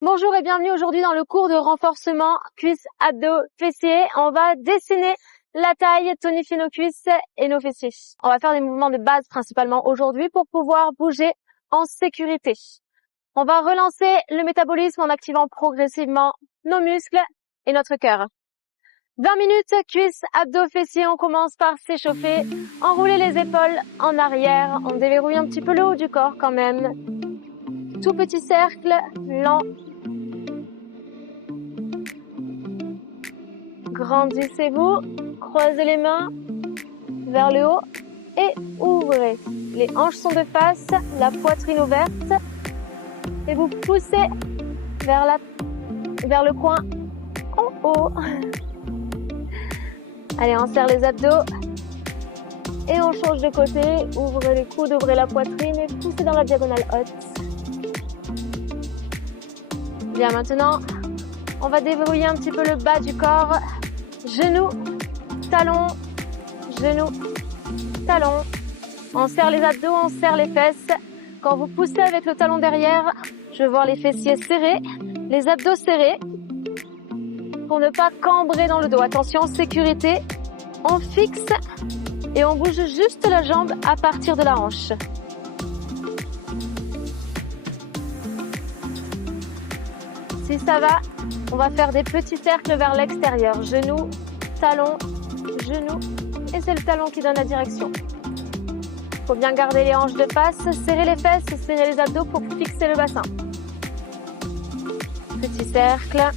Bonjour et bienvenue aujourd'hui dans le cours de renforcement cuisses, abdos, fessiers. On va dessiner la taille, tonifier nos cuisses et nos fessiers. On va faire des mouvements de base principalement aujourd'hui pour pouvoir bouger en sécurité. On va relancer le métabolisme en activant progressivement nos muscles et notre cœur. 20 minutes, cuisses, abdos, fessiers. On commence par s'échauffer, enrouler les épaules en arrière. On déverrouille un petit peu le haut du corps quand même. Tout petit cercle, lent. Grandissez-vous, croisez les mains vers le haut et ouvrez. Les hanches sont de face, la poitrine ouverte et vous poussez vers le coin en haut. Allez, on serre les abdos et on change de côté. Ouvrez les coudes, ouvrez la poitrine et poussez dans la diagonale haute. Bien, maintenant, on va déverrouiller un petit peu le bas du corps. Genoux, talons, genoux, talons. On serre les abdos, on serre les fesses. Quand vous poussez avec le talon derrière, je veux voir les fessiers serrés, les abdos serrés pour ne pas cambrer dans le dos. Attention, sécurité. On fixe et on bouge juste la jambe à partir de la hanche. Si ça va, on va faire des petits cercles vers l'extérieur. Genoux, talons, genoux. Et c'est le talon qui donne la direction. Il faut bien garder les hanches de face, serrer les fesses, serrer les abdos pour fixer le bassin. Petit cercle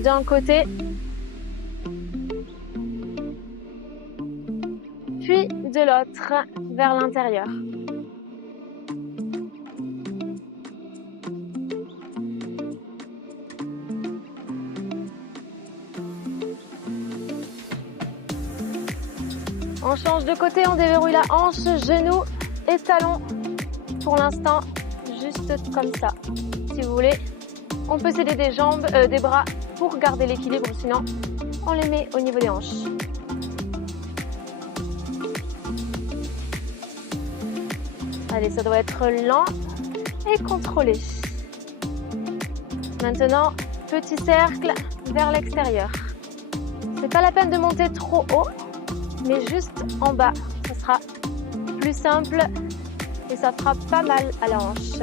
d'un côté. Puis de l'autre vers l'intérieur. On change de côté, on déverrouille la hanche, genoux et talons. Pour l'instant, juste comme ça. Si vous voulez, on peut s'aider des jambes, des bras pour garder l'équilibre, sinon on les met au niveau des hanches. Allez, ça doit être lent et contrôlé. Maintenant, petit cercle vers l'extérieur. C'est pas la peine de monter trop haut, mais juste en bas, ce sera plus simple et ça fera pas mal à la hanche.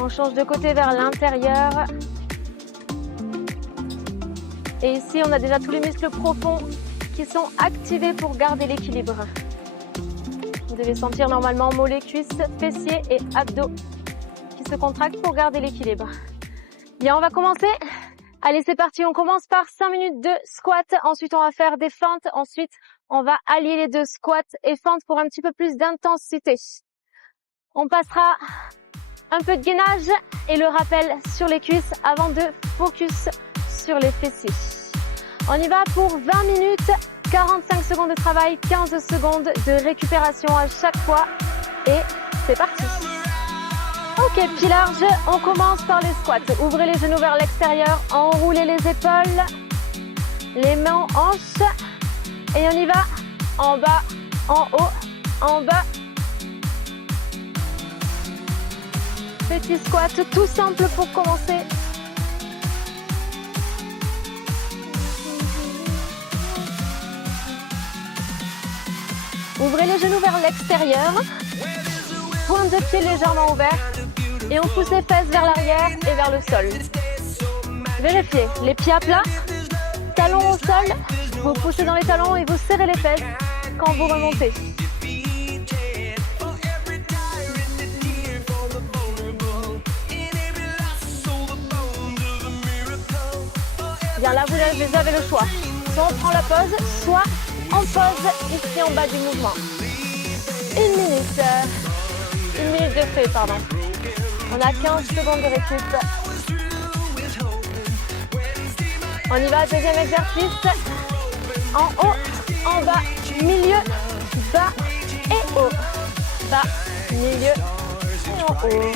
On change de côté vers l'intérieur. Et ici, on a déjà tous les muscles profonds qui sont activés pour garder l'équilibre. Vous devez sentir normalement mollets, cuisses, fessiers et abdos qui se contractent pour garder l'équilibre. Bien, on va commencer. Allez, c'est parti. On commence par 5 minutes de squat. Ensuite, on va faire des feintes. Ensuite, on va allier les deux squats et feintes pour un petit peu plus d'intensité. On passera un peu de gainage et le rappel sur les cuisses avant de focus sur les fessiers. On y va pour 20 minutes, 45 secondes de travail, 15 secondes de récupération à chaque fois. Et c'est parti. Ok, pieds larges, on commence par les squats. Ouvrez les genoux vers l'extérieur, enroulez les épaules, les mains en hanches. Et on y va, en bas, en haut, en bas. Petit squat, tout simple pour commencer. Ouvrez les genoux vers l'extérieur. Pointe de pied légèrement ouverte. Et on pousse les fesses vers l'arrière et vers le sol. Vérifiez, les pieds à plat, talons au sol. Vous poussez dans les talons et vous serrez les fesses quand vous remontez. Bien là, vous avez le choix. Soit on prend la pause, soit on pose ici en bas du mouvement. Une minute de feu, pardon. On a 15 secondes de récup. On y va, deuxième exercice. En haut, en bas, milieu, bas et haut. Bas, milieu et en haut.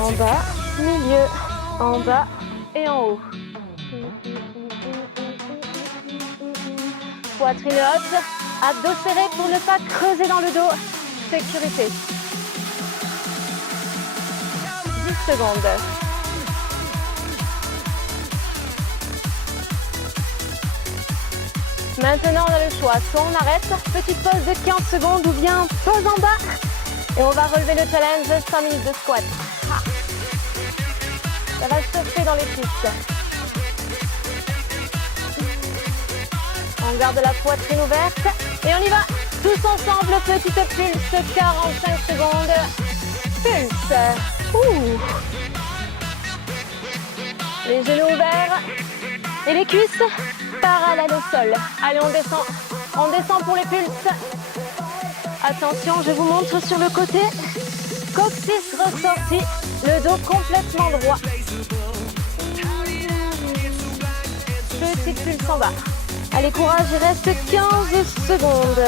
En bas, milieu, en bas et en haut. Poitrine haute, abdos serrés pour ne pas creuser dans le dos. Sécurité. 10 secondes. Maintenant, on a le choix. Soit on arrête, petite pause de 15 secondes ou bien pause en bas. Et on va relever le challenge 5 minutes de squat. Ça va chauffer dans les cuisses. On garde la poitrine ouverte et on y va. Tous ensemble, petite pulse, 45 secondes. Pulse. Les genoux ouverts et les cuisses parallèles au sol. Allez, on descend pour les pulses. Attention, je vous montre sur le côté. Coccyx ressorti, le dos complètement droit. Petite pulse en bas. Allez, courage, il reste 15 secondes.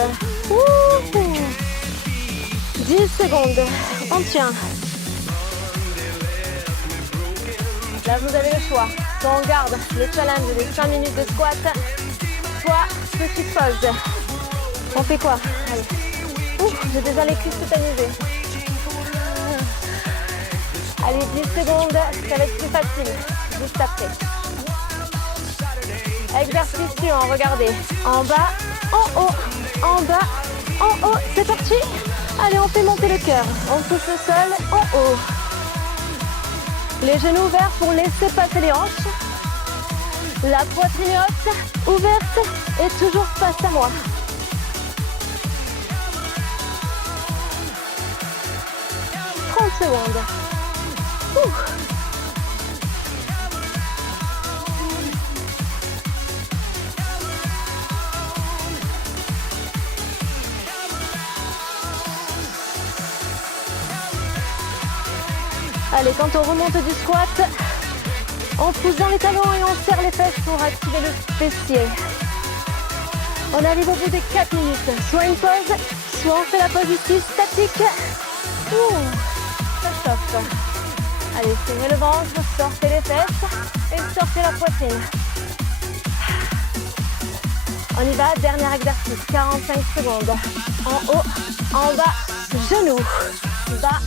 10 secondes. On tient. Là, vous avez le choix. Soit on garde le challenge des 5 minutes de squat, soit petite pause. On fait quoi? Allez. J'ai déjà les cuisses tout amusées. Allez, 10 secondes, ça va être plus facile. Juste après. Exercice suivant, regardez. En bas, en haut, en bas, en haut. C'est parti. Allez, on fait monter le cœur. On pousse le sol en haut. Les genoux ouverts pour laisser passer les hanches. La poitrine haute, ouverte et toujours face à moi. Secondes. Allez, quand on remonte du squat, on pousse dans les talons et on serre les fesses pour activer le fessier. On arrive au bout des 4 minutes. Soit une pause, soit on fait la pause ici statique. Ça chauffe. Allez, serrez le ventre, sortez les fesses et sortez la poitrine. On y va, dernier exercice, 45 secondes. En haut, en bas, genoux. Bas,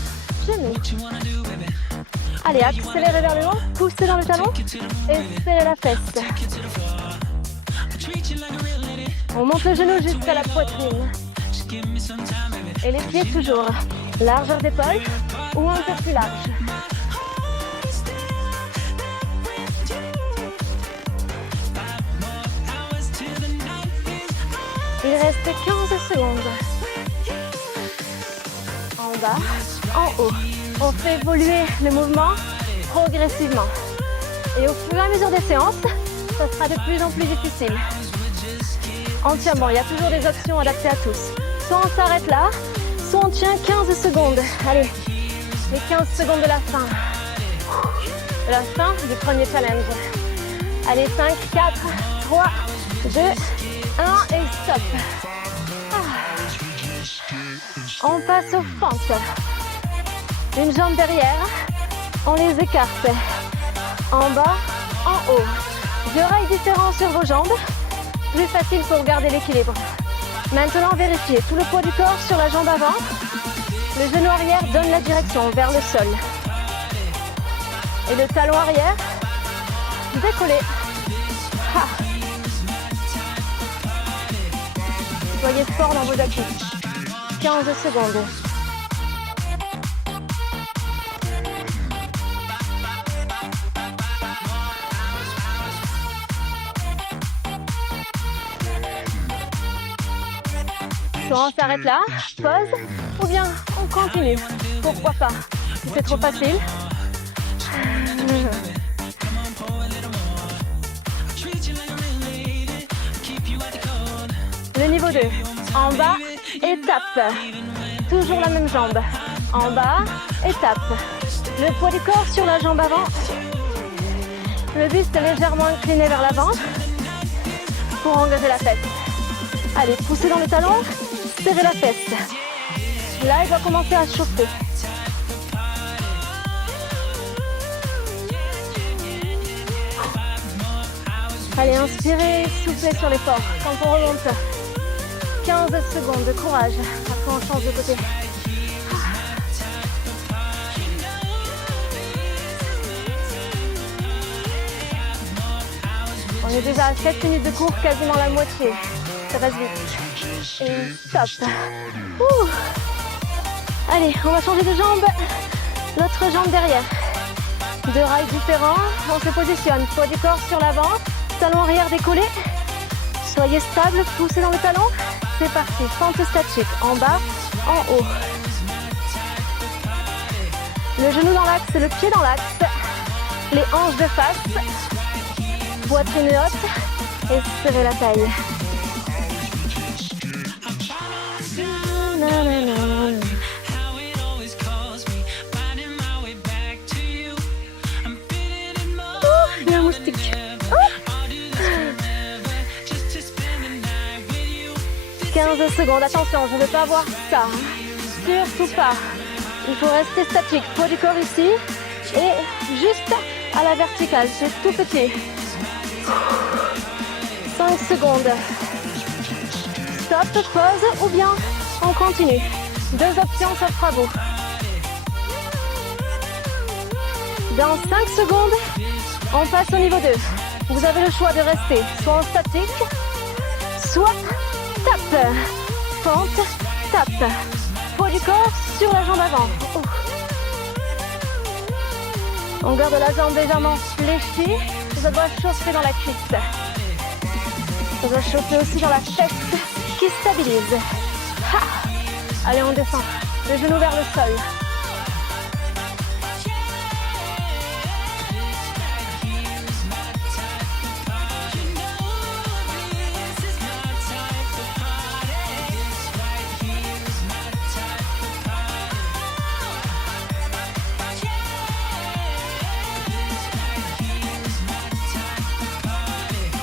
genoux. Allez, accélérez vers le haut, poussez dans le talon et serrez la fesse. On monte le genou jusqu'à la poitrine. Et les pieds toujours. Largeur d'épaule ou un peu plus large. Il reste 15 secondes. En bas, en haut. On fait évoluer le mouvement progressivement. Et au fur et à mesure des séances, ça sera de plus en plus difficile. Entièrement, il y a toujours des options adaptées à tous. Soit on s'arrête là, soit on tient 15 secondes. Allez, les 15 secondes de la fin. La fin du premier challenge. Allez, 5, 4, 3, 2, 1 et stop. On passe aux fentes. Une jambe derrière, on les écarte. En bas, en haut. 2 rails différents sur vos jambes. Plus facile pour garder l'équilibre. Maintenant, vérifiez tout le poids du corps sur la jambe avant. Le genou arrière donne la direction vers le sol. Et le talon arrière, décollé. Soyez fort dans vos appuis. 15 secondes. Soit on s'arrête là, pause, ou bien on continue. Pourquoi pas? Si c'est trop facile. Le niveau 2. En bas, étape. Toujours la même jambe. En bas, étape. Le poids du corps sur la jambe avant. Le buste légèrement incliné vers l'avant pour engager la fesse. Allez, poussez dans le talon, serrez la fesse. Là, il va commencer à chauffer. Allez, inspirez, soufflez sur l'effort. Quand on remonte, 15 secondes de courage. Après, on change de côté. On est déjà à 7 minutes de cours, quasiment la moitié. Ça passe vite. Et stop. Ouh. Allez, on va changer de jambe. L'autre jambe derrière. Deux rails différents. On se positionne. Poids du corps sur l'avant. Talon arrière décollé. Soyez stable, poussez dans le talon. C'est parti. Fente statique. En bas, en haut. Le genou dans l'axe, le pied dans l'axe. Les hanches de face. Poitrine haute. Et serrez la taille. Le moustique. 15 secondes, attention, je ne veux pas voir ça. Surtout pas. Il faut rester statique. Poids du corps ici. Et juste à la verticale, c'est tout petit. 5 secondes. Stop, pause ou bien on continue. Deux options s'offrent à vous. Dans 5 secondes, on passe au niveau 2. Vous avez le choix de rester soit en statique, soit tape. Fente, tape. Poids du corps sur la jambe avant. On garde la jambe légèrement fléchie. Ça doit chauffer dans la cuisse. Ça doit chauffer aussi dans la fesse qui stabilise. Ha! Allez, on descend. Le genou vers le sol.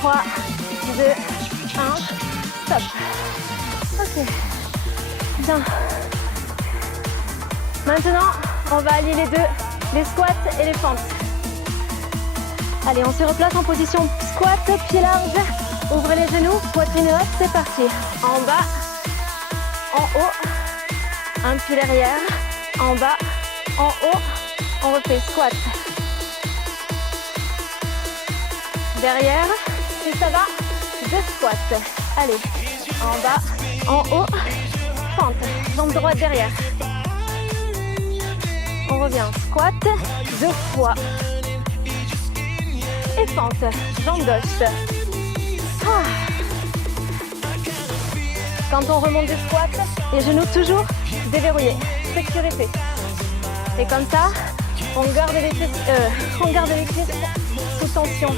Trois, 2, 1, stop. Ok. Bien. Maintenant, on va allier les deux, les squats et les fentes. Allez, on se replace en position squat, pied large. Ouvrez les genoux, poitrine haute, c'est parti. En bas, en haut, un pied derrière. En bas, en haut, on refait squat. Derrière, et ça va, deux squats. Allez, en bas, en haut, fente, jambe droite derrière. On revient, squat, 2 fois. Et fente, jambe gauche. Ah. Quand on remonte du squat, les genoux toujours déverrouillés, sécurité. Et comme ça, on garde les cuisses sous tension.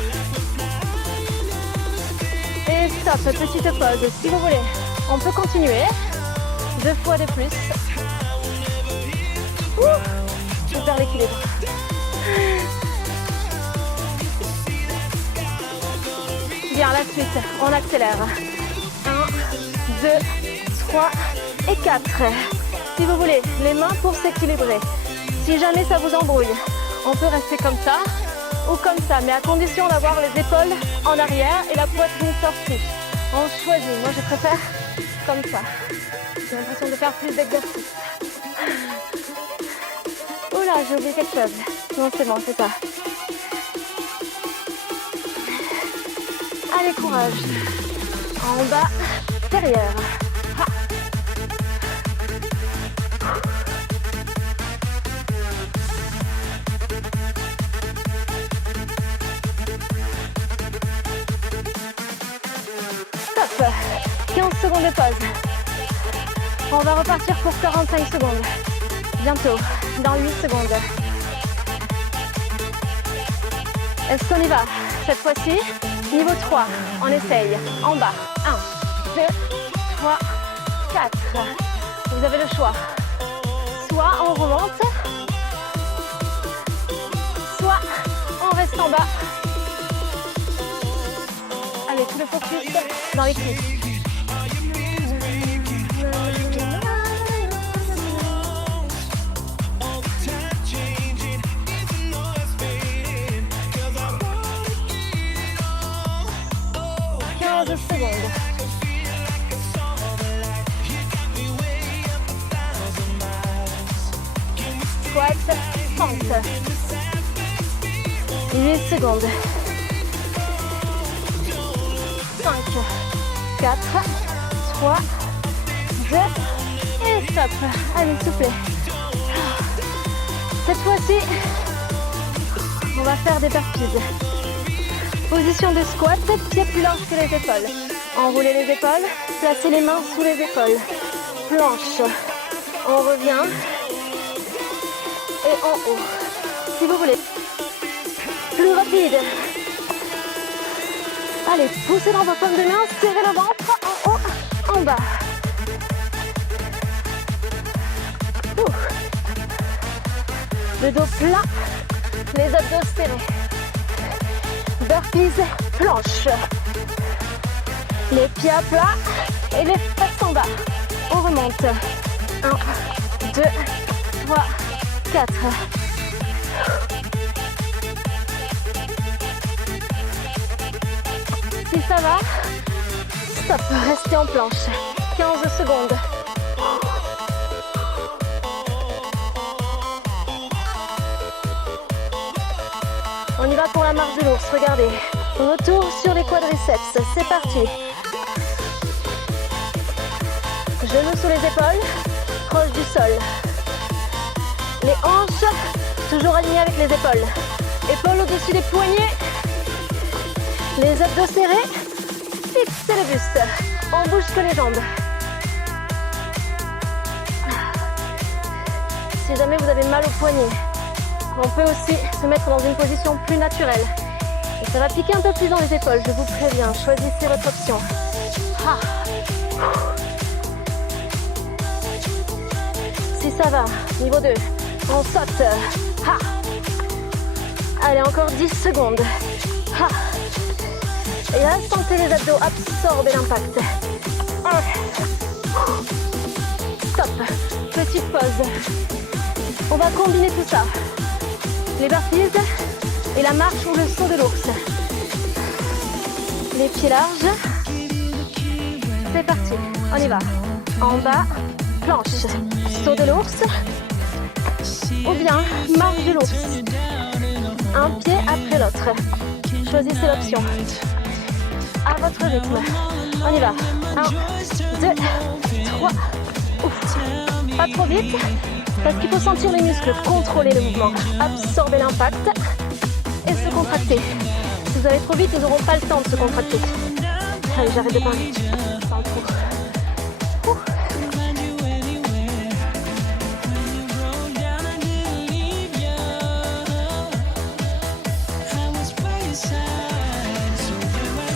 Et stop, petite pause. Si vous voulez, on peut continuer. 2 fois de plus. Super l'équilibre. Bien, la suite, on accélère. 1, 2, 3 et 4. Si vous voulez, les mains pour s'équilibrer. Si jamais ça vous embrouille, on peut rester comme ça ou comme ça, mais à condition d'avoir les épaules en arrière et la poitrine sortie. On choisit. Moi, je préfère comme ça. J'ai l'impression de faire plus d'exercice. Oula, j'ai oublié quelque chose. Non, c'est bon, c'est ça. Allez, courage. En bas, derrière. Ha. Stop. 15 secondes de pause. On va repartir pour 45 secondes. Bientôt, dans 8 secondes. Est-ce qu'on y va? Cette fois-ci, niveau 3, on essaye. En bas, 1, 2, 3, 4. Vous avez le choix. Soit on remonte, soit on reste en bas. Allez, tout le focus dans les cuisses. secondes. Squat, 30. 8 secondes. 5, 4, 3, 2, et stop. Allez, soufflez. Cette fois-ci, on va faire des burpees. Position de squat, pieds plus larges que les épaules. Enroulez les épaules, placez les mains sous les épaules. Planche. On revient. Et en haut. Si vous voulez. Plus rapide. Allez, poussez dans vos pommes de main, serrez le ventre, en haut, en bas. Le dos plat, les abdos serrés. Burpees, planche. Les pieds à plat et les fesses en bas. On remonte. 1, 2, 3, 4. Si ça va, stop, restez en planche. 15 secondes. On y va pour la marche de l'ours, regardez. Retour sur les quadriceps, c'est parti. Genoux sous les épaules, proche du sol. Les hanches, toujours alignées avec les épaules. Épaules au-dessus des poignets. Les abdos serrés, fixez le buste. On bouge que les jambes. Si jamais vous avez mal au poignet, on peut aussi se mettre dans une position plus naturelle. Et ça va piquer un peu plus dans les épaules, je vous préviens. Choisissez votre option. Ah. Si ça va, niveau 2, on saute. Ah. Allez, encore 10 secondes. Ah. Et là, sentez les abdos absorber l'impact. Stop. Petite pause. On va combiner tout ça. Les burpees et la marche ou le saut de l'ours. Les pieds larges. C'est parti. On y va. En bas, planche. Saut de l'ours. Ou bien marche de l'ours. Un pied après l'autre. Choisissez l'option. À votre rythme. On y va. 1, 2, 3. Ouf. Pas trop vite. Parce qu'il faut sentir les muscles, contrôler le mouvement, absorber l'impact et se contracter. Si vous allez trop vite, ils n'auront pas le temps de se contracter. Allez, j'arrête de parler. Dans le trou.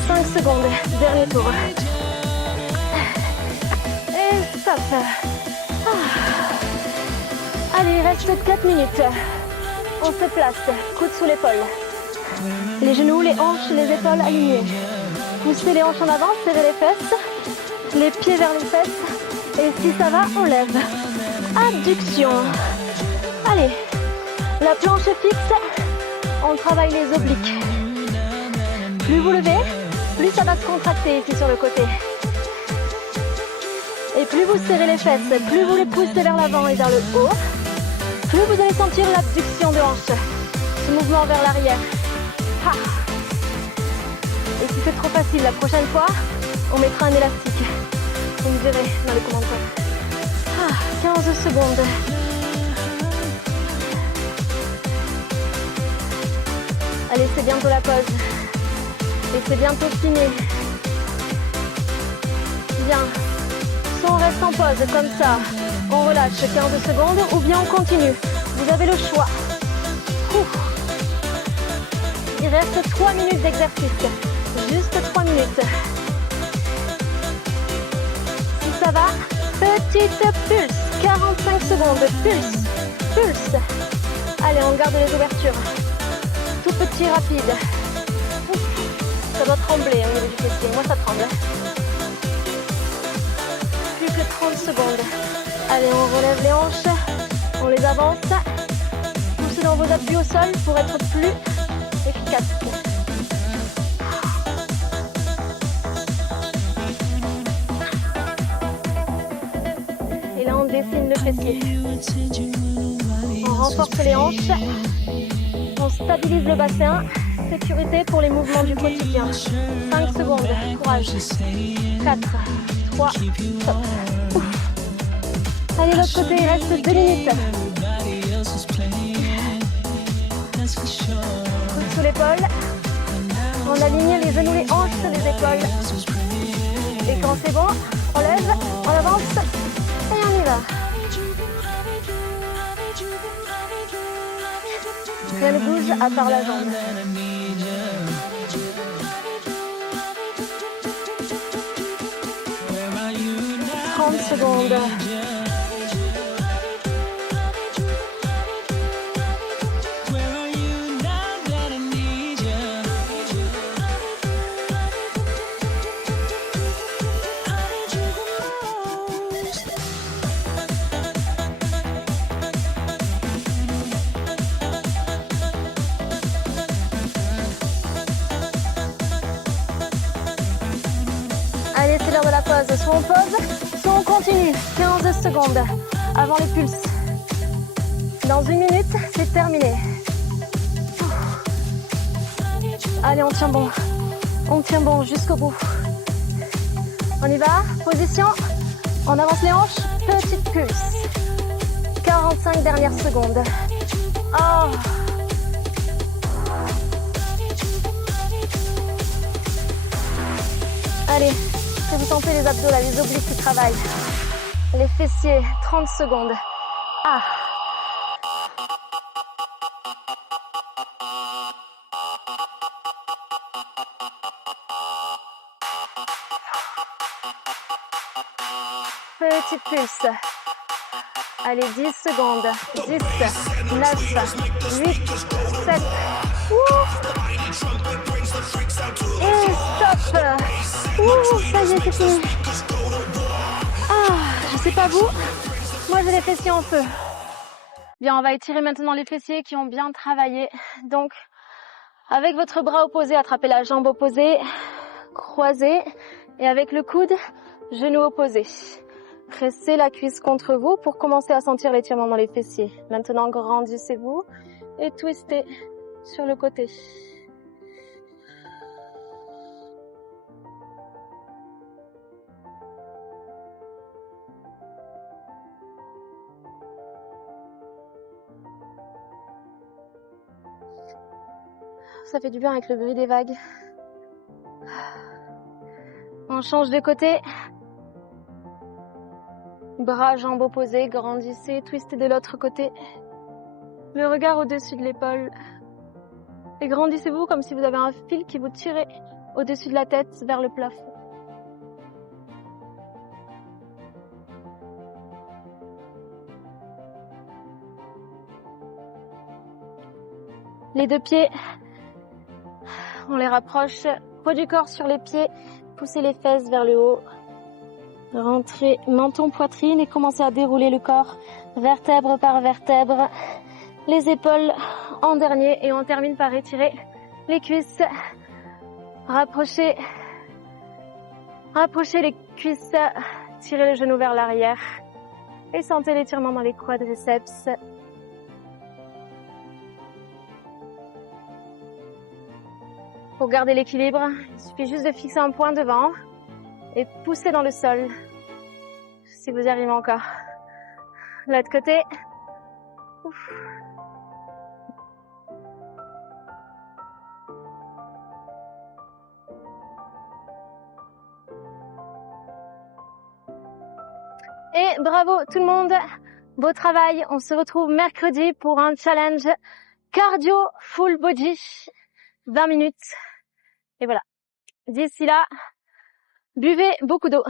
5 secondes, dernier tour. Et stop. Allez, il reste 4 minutes. On se place, coude sous l'épaule. Les genoux, les hanches, les épaules alignées. Poussez les hanches en avant, serrez les fesses. Les pieds vers les fesses. Et si ça va, on lève. Abduction. Allez, la planche est fixe. On travaille les obliques. Plus vous levez, plus ça va se contracter ici sur le côté. Et plus vous serrez les fesses, plus vous les poussez vers l'avant et vers le haut, plus vous allez sentir l'abduction de hanche, ce mouvement vers l'arrière. Ah. Et si c'est trop facile, la prochaine fois, on mettra un élastique. Vous me direz dans les commentaires. 15 secondes. Allez, c'est bientôt la pause. Et c'est bientôt fini. Bien. Soit on reste en pause, comme ça. On relâche 15 secondes ou bien on continue. Vous avez le choix. Il reste 3 minutes d'exercice. Juste 3 minutes. Si ça va, petite pulse. 45 secondes. Pulse. Pulse. Allez, on garde les ouvertures. Tout petit, rapide. Ça doit trembler au niveau du fessier. Moi, ça tremble. Plus que 30 secondes. Allez, on relève les hanches. On les avance. Poussez dans vos appuis au sol pour être plus efficace. dessine le fessier. On renforce les hanches. On stabilise le bassin. Sécurité pour les mouvements du quotidien. 5 secondes. Courage. 4, 3, stop. Ouf. Allez, l'autre côté, il reste 2 minutes. Coude sous l'épaule. On aligne les genoux, les hanches, les épaules. Et quand c'est bon, on lève, on avance et on y va. Rien ne bouge à part la jambe. 30 secondes. Allez, c'est l'heure de la pause. Soit on pause, soit on continue. 15 secondes avant les pulses. Dans 1 minute, c'est terminé. Allez, on tient bon. On tient bon jusqu'au bout. On y va. Position. On avance les hanches. Petite pulse. 45 dernières secondes. Oh. Allez. Si vous sentez les abdos là, les obliques qui travaillent. Les fessiers, 30 secondes. Ah. Petite pulse. Allez, 10 secondes. 10, 9, 8, 7. Et stop. Ça y est, c'est fini. Ah, je sais pas vous, moi j'ai les fessiers en feu. Bien, on va étirer maintenant les fessiers qui ont bien travaillé. Donc, avec votre bras opposé, attrapez la jambe opposée, croisez, et avec le coude, genou opposé. Pressez la cuisse contre vous pour commencer à sentir l'étirement dans les fessiers. Maintenant, grandissez-vous et twistez sur le côté. Ça fait du bien avec le bruit des vagues. On change de côté. Bras, jambes opposées, grandissez, twistez de l'autre côté. Le regard au-dessus de l'épaule. Et grandissez-vous comme si vous avez un fil qui vous tirait au-dessus de la tête vers le plafond. Les 2 pieds, on les rapproche. Poids du corps sur les pieds, poussez les fesses vers le haut. Rentrez menton, poitrine et commencez à dérouler le corps, vertèbre par vertèbre. Les épaules en dernier et on termine par étirer les cuisses. Rapprochez les cuisses, tirez le genou vers l'arrière et sentez l'étirement dans les quadriceps. Pour garder l'équilibre, il suffit juste de fixer un point devant et pousser dans le sol. Si vous y arrivez encore. L'autre côté. Ouf. Et bravo tout le monde, beau travail. On se retrouve mercredi pour un challenge cardio full body, 20 minutes. Et voilà. D'ici là, buvez beaucoup d'eau.